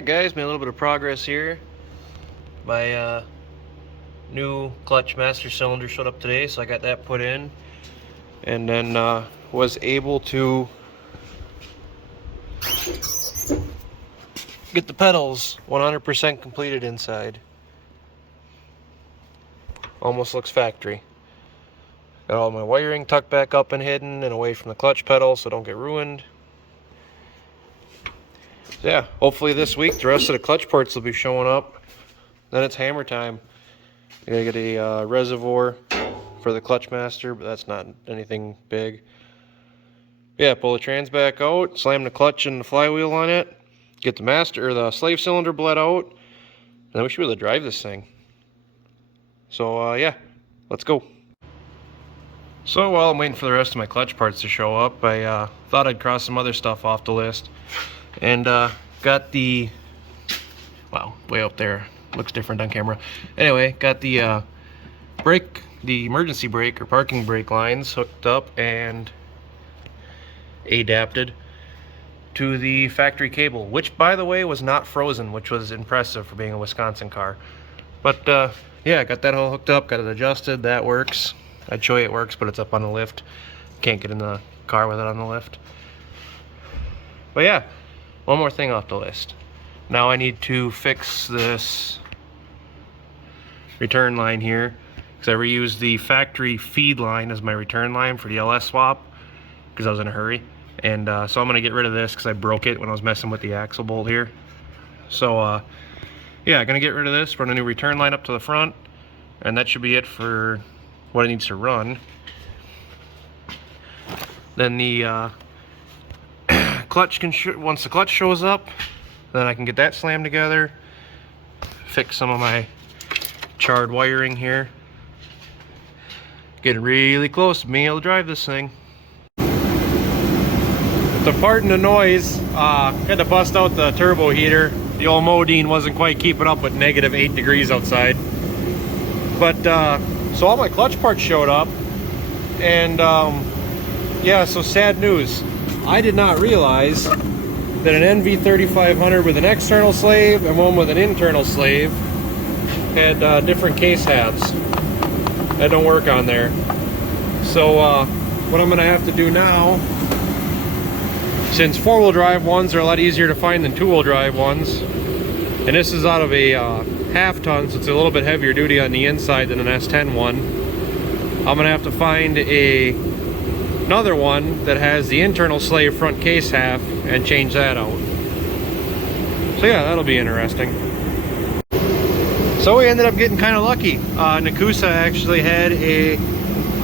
Alright guys, made a little bit of progress here. My new clutch master cylinder showed up today, so I got that put in. And then was able to get the pedals 100% completed inside. Almost looks factory. Got all my wiring tucked back up and hidden and away from the clutch pedal so don't get ruined. So yeah, hopefully this week the rest of the clutch parts will be showing up. Then it's hammer time. I gotta get a reservoir for the clutch master, but that's not anything big. Yeah, pull the trans back out, slam the clutch and the flywheel on it, get the master or the slave cylinder bled out, and then we should be able to drive this thing. So yeah, let's go. So while I'm waiting for the rest of my clutch parts to show up, I thought I'd cross some other stuff off the list. And got the, wow, way up there, looks different on camera. Anyway, got the brake, the emergency brake or parking brake lines hooked up and adapted to the factory cable, which by the way was not frozen, which was impressive for being a Wisconsin car. But yeah, got that all hooked up, got it adjusted, that works. I'd show you it works, but it's up on the lift. Can't get in the car with it on the lift. But yeah, one more thing off the list. Now I need to fix this return line here, because I reused the factory feed line as my return line for the LS swap because I was in a hurry. And so I'm going to get rid of this because I broke it when I was messing with the axle bolt here. So yeah, I'm going to get rid of this, run a new return line up to the front, and that should be it for what it needs to run. Then the clutch can once the clutch shows up, then I can get that slammed together, fix some of my charred wiring here. Getting really close to being able to drive this thing. To pardon the noise, had to bust out the turbo heater. The old Modine wasn't quite keeping up with -8 degrees outside. But so all my clutch parts showed up, and yeah, so sad news. I did not realize that an NV3500 with an external slave and one with an internal slave had different case halves. That don't work on there. So what I'm going to have to do now, since four-wheel drive ones are a lot easier to find than two-wheel drive ones, and this is out of a half-ton, so it's a little bit heavier duty on the inside than an S10 one, I'm going to have to find another one that has the internal slave front case half and change that out. So yeah, that'll be interesting. So we ended up getting kind of lucky. Nakusa actually had a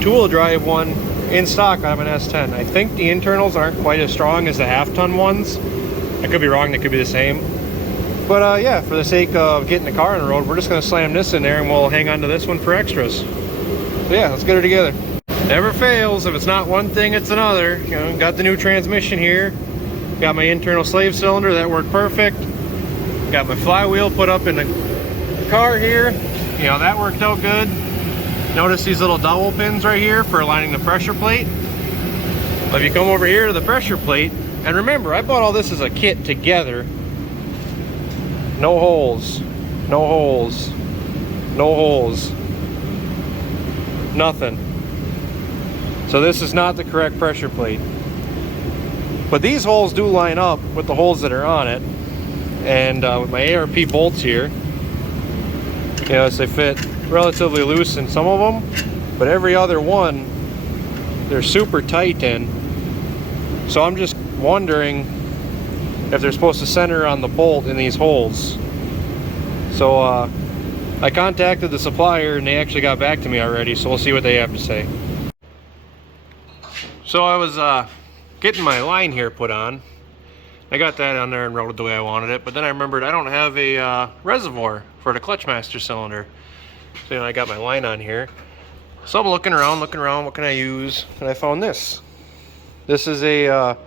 two-wheel drive one in stock out of an S10. I think the internals aren't quite as strong as the half-ton ones. I could be wrong, they could be the same. But yeah, for the sake of getting the car on the road, we're just going to slam this in there and we'll hang on to this one for extras. So yeah, let's get her together. Never fails. If it's not one thing, it's another. You know, got the new transmission here. Got my internal slave cylinder, that worked perfect. Got my flywheel put up in the car here. You know, that worked out good. Notice these little dowel pins right here for aligning the pressure plate. But if you come over here to the pressure plate, and remember, I bought all this as a kit together. No holes, no holes, no holes, nothing. So this is not the correct pressure plate. But these holes do line up with the holes that are on it. And with my ARP bolts here, yes, they fit relatively loose in some of them, but every other one, they're super tight in. So I'm just wondering if they're supposed to center on the bolt in these holes. So I contacted the supplier and they actually got back to me already, so we'll see what they have to say. So I was getting my line here put on. I got that on there and wrote it the way I wanted it, but then I remembered I don't have a reservoir for the clutch master cylinder. So you know, I got my line on here. So I'm looking around, what can I use? And I found this. This is a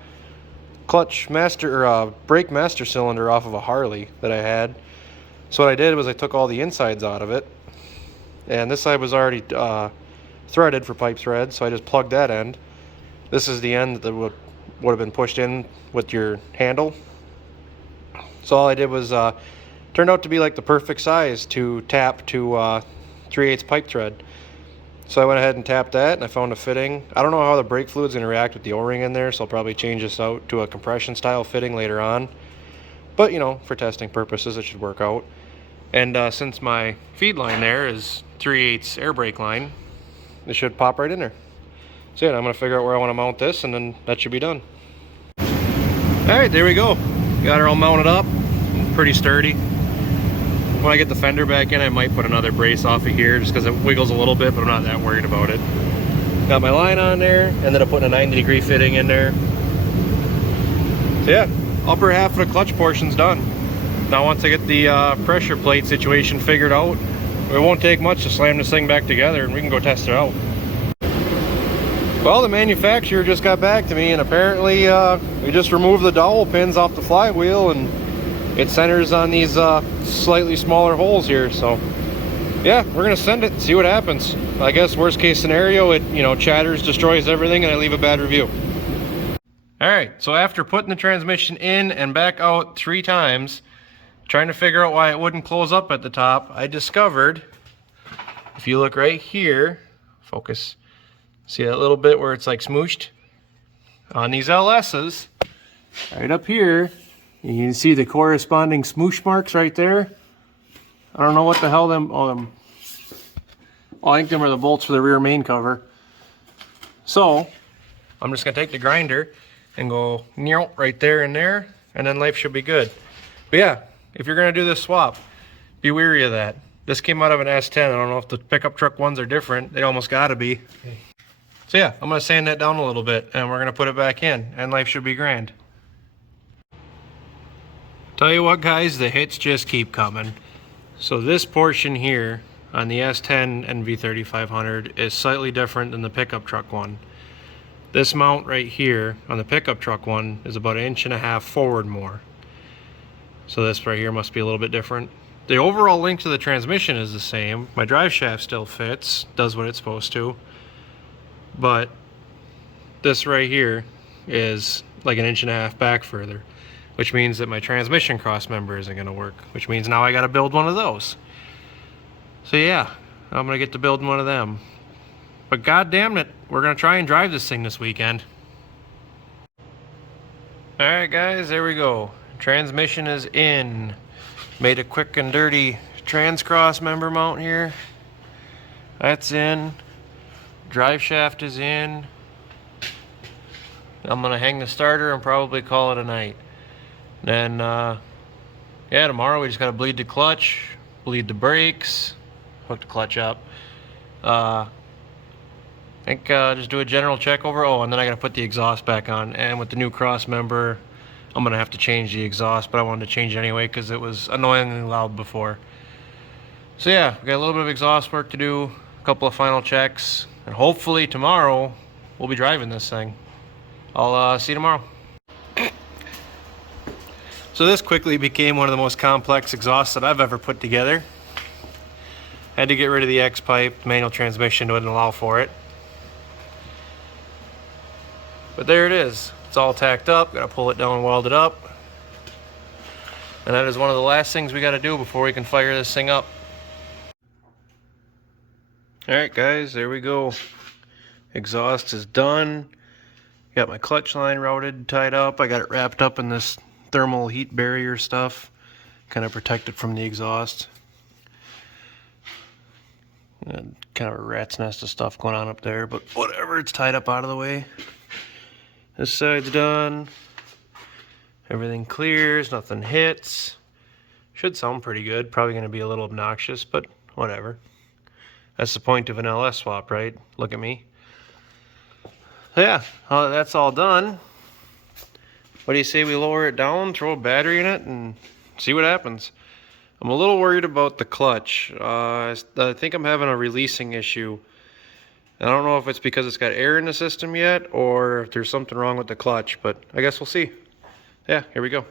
clutch master, or brake master cylinder off of a Harley that I had. So what I did was I took all the insides out of it. And this side was already threaded for pipe thread, so I just plugged that end. This is the end that would have been pushed in with your handle. So all I did was turned out to be like the perfect size to tap to 3/8 pipe thread. So I went ahead and tapped that, and I found a fitting. I don't know how the brake fluid's going to react with the O-ring in there, so I'll probably change this out to a compression style fitting later on. But, you know, for testing purposes, it should work out. And since my feed line there is 3/8 air brake line, it should pop right in there. So yeah, I'm going to figure out where I want to mount this, and then that should be done. Alright, there we go. Got her all mounted up. Pretty sturdy. When I get the fender back in, I might put another brace off of here just because it wiggles a little bit, but I'm not that worried about it. Got my line on there, ended up putting a 90-degree fitting in there. So yeah, upper half of the clutch portion's done. Now once I get the pressure plate situation figured out, it won't take much to slam this thing back together and we can go test it out. Well, the manufacturer just got back to me, and apparently we just removed the dowel pins off the flywheel, and it centers on these slightly smaller holes here. So yeah, we're gonna send it and see what happens. I guess worst case scenario, it, you know, chatters, destroys everything, and I leave a bad review. All right, so after putting the transmission in and back out 3 times, trying to figure out why it wouldn't close up at the top, I discovered, if you look right here, focus, see that little bit where it's like smooshed? On these LS's, right up here, you can see the corresponding smoosh marks right there. I don't know what the hell them, oh, I think them are the bolts for the rear main cover. So, I'm just gonna take the grinder and go right there and there, and then life should be good. But yeah, if you're gonna do this swap, be wary of that. This came out of an S10. I don't know if the pickup truck ones are different. They almost gotta be. So yeah, I'm gonna sand that down a little bit, and we're gonna put it back in, and life should be grand. Tell you what, guys, the hits just keep coming. So this portion here on the S10 and V3500 is slightly different than the pickup truck one. This mount right here on the pickup truck one is about 1.5 inches forward more. So this right here must be a little bit different. The overall length of the transmission is the same. My drive shaft still fits, does what it's supposed to. But this right here is like 1.5 inches back further, which means that my transmission cross member isn't going to work, which means now I got to build one of those. So yeah, I'm going to get to building one of them. But god damn it, we're going to try and drive this thing this weekend. Alright guys, there we go. Transmission is in. Made a quick and dirty trans cross member mount here. That's in. Drive shaft is in. I'm going to hang the starter and probably call it a night. Then, yeah, tomorrow we just got to bleed the clutch, bleed the brakes, hook the clutch up. I think just do a general check over. Oh, and then I got to put the exhaust back on. And with the new cross member, I'm going to have to change the exhaust, but I wanted to change it anyway because it was annoyingly loud before. So yeah, we got a little bit of exhaust work to do, a couple of final checks, and hopefully tomorrow we'll be driving this thing. I'll see you tomorrow. So this quickly became one of the most complex exhausts that I've ever put together. Had to get rid of the X-pipe, manual transmission wouldn't allow for it. But there it is. It's all tacked up, gotta pull it down and weld it up. And that is one of the last things we gotta do before we can fire this thing up. Alright guys, there we go. Exhaust is done. Got my clutch line routed, tied up. I got it wrapped up in this thermal heat barrier stuff, kind of protect it from the exhaust. And kind of a rat's nest of stuff going on up there, but whatever, it's tied up out of the way. This side's done. Everything clears, nothing hits. Should sound pretty good. Probably going to be a little obnoxious, but whatever. That's the point of an LS swap, right? Look at me. So yeah, that's all done. What do you say we lower it down, throw a battery in it, and see what happens? I'm a little worried about the clutch. I think I'm having a releasing issue. I don't know if it's because it's got air in the system yet, or if there's something wrong with the clutch, but I guess we'll see. Yeah, here we go.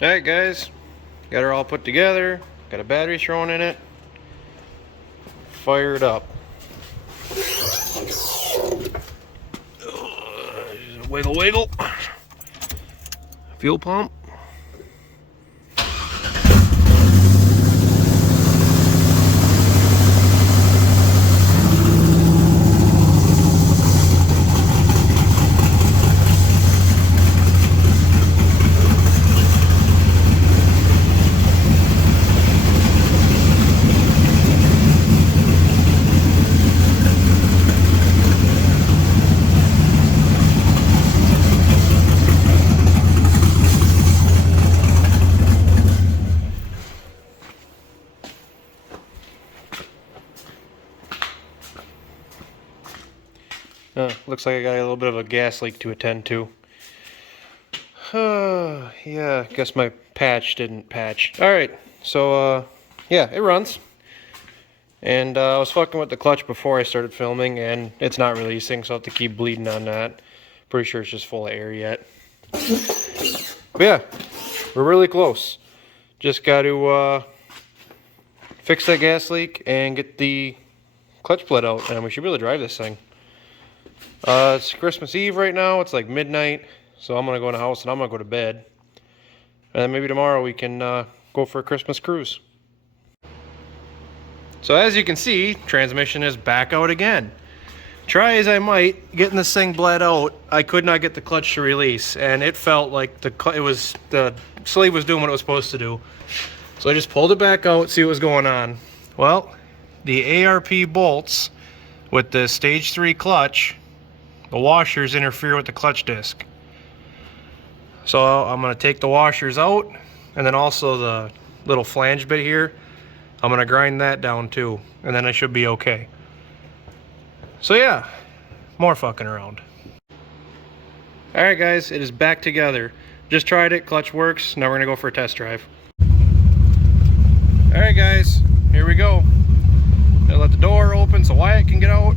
Alright guys, got her all put together, got a battery thrown in it, fired up. Wiggle wiggle. Fuel pump. Looks like I got a little bit of a gas leak to attend to. Yeah, I guess my patch didn't patch. Alright, so yeah, it runs. And I was fucking with the clutch before I started filming, and it's not releasing, so I have to keep bleeding on that. Pretty sure it's just full of air yet. But yeah, we're really close. Just got to fix that gas leak and get the clutch bled out, and we should be able to drive this thing. It's Christmas Eve right now. It's like midnight, so I'm gonna go in the house and I'm gonna go to bed. And then maybe tomorrow we can go for a Christmas cruise. So as you can see, transmission is back out again. Try as I might, getting this thing bled out, I could not get the clutch to release, and it felt like the sleeve was doing what it was supposed to do. So I just pulled it back out, see what was going on. Well, the ARP bolts with the stage 3 clutch, the washers interfere with the clutch disc. So I'm going to take the washers out, and then also the little flange bit here, I'm going to grind that down too, and then I should be okay. So yeah, more fucking around. Alright guys, it is back together. Just tried it, clutch works, now we're going to go for a test drive. Alright guys, here we go. I'll let the door open so Wyatt can get out.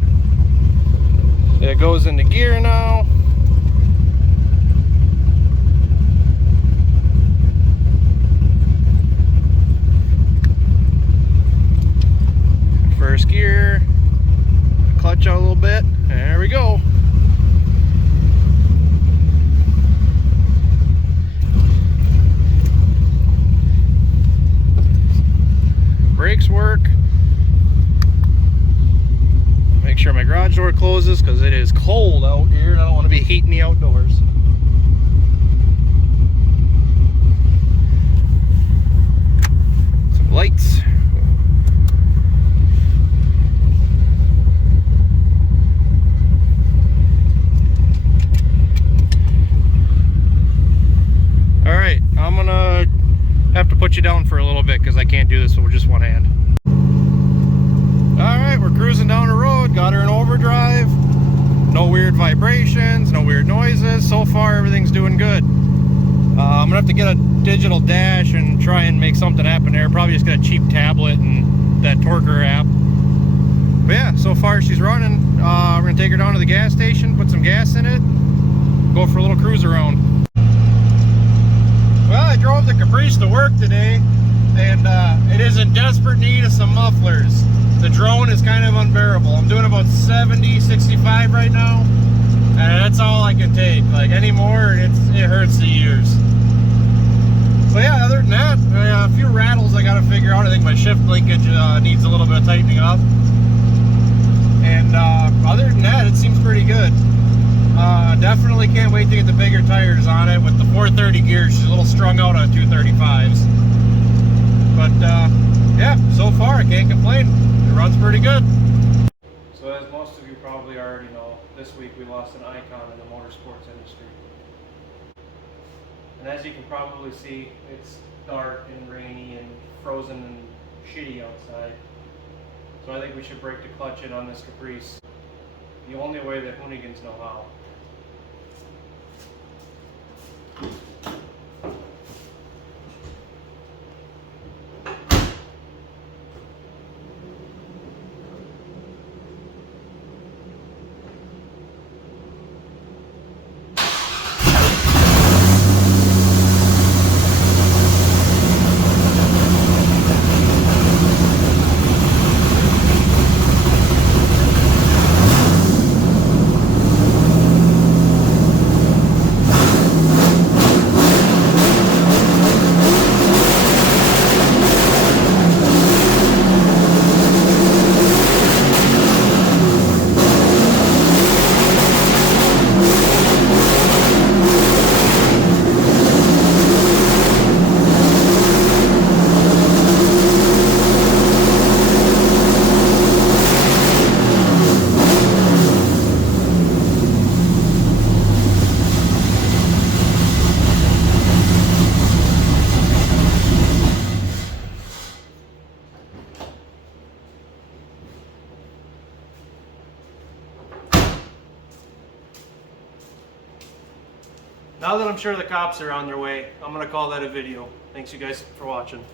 It goes into gear now. First gear. Clutch out a little bit. There we go. Brakes work. Make sure my garage door closes because it is cold out here and I don't want to be heating the outdoors. Some lights. Alright, I'm gonna have to put you down for a little bit because I can't do this with just one hand. Alright, we're cruising down the road, got her in overdrive. No weird vibrations, no weird noises. So far, everything's doing good. I'm gonna have to get a digital dash and try and make something happen there. Probably just get a cheap tablet and that Torker app. But yeah, so far she's running. We're gonna take her down to the gas station, put some gas in it, go for a little cruise around. Well, I drove the Caprice to work today, and it is in desperate need of some mufflers. The drone is kind of unbearable. I'm doing about 70, 65 right now, and that's all I can take. Like, any more, it hurts the ears. But yeah, other than that, a few rattles I gotta figure out. I think my shift linkage needs a little bit of tightening up. And other than that, it seems pretty good. Definitely can't wait to get the bigger tires on it. With the 430 gears, she's a little strung out on 235s. But yeah, so far I can't complain. It runs pretty good. So as most of you probably already know, this week we lost an icon in the motorsports industry. And as you can probably see, it's dark and rainy and frozen and shitty outside. So I think we should break the clutch in on this Caprice the only way that Hoonigans know how. now that I'm sure the cops are on their way, I'm gonna call that a video. Thanks you guys for watching.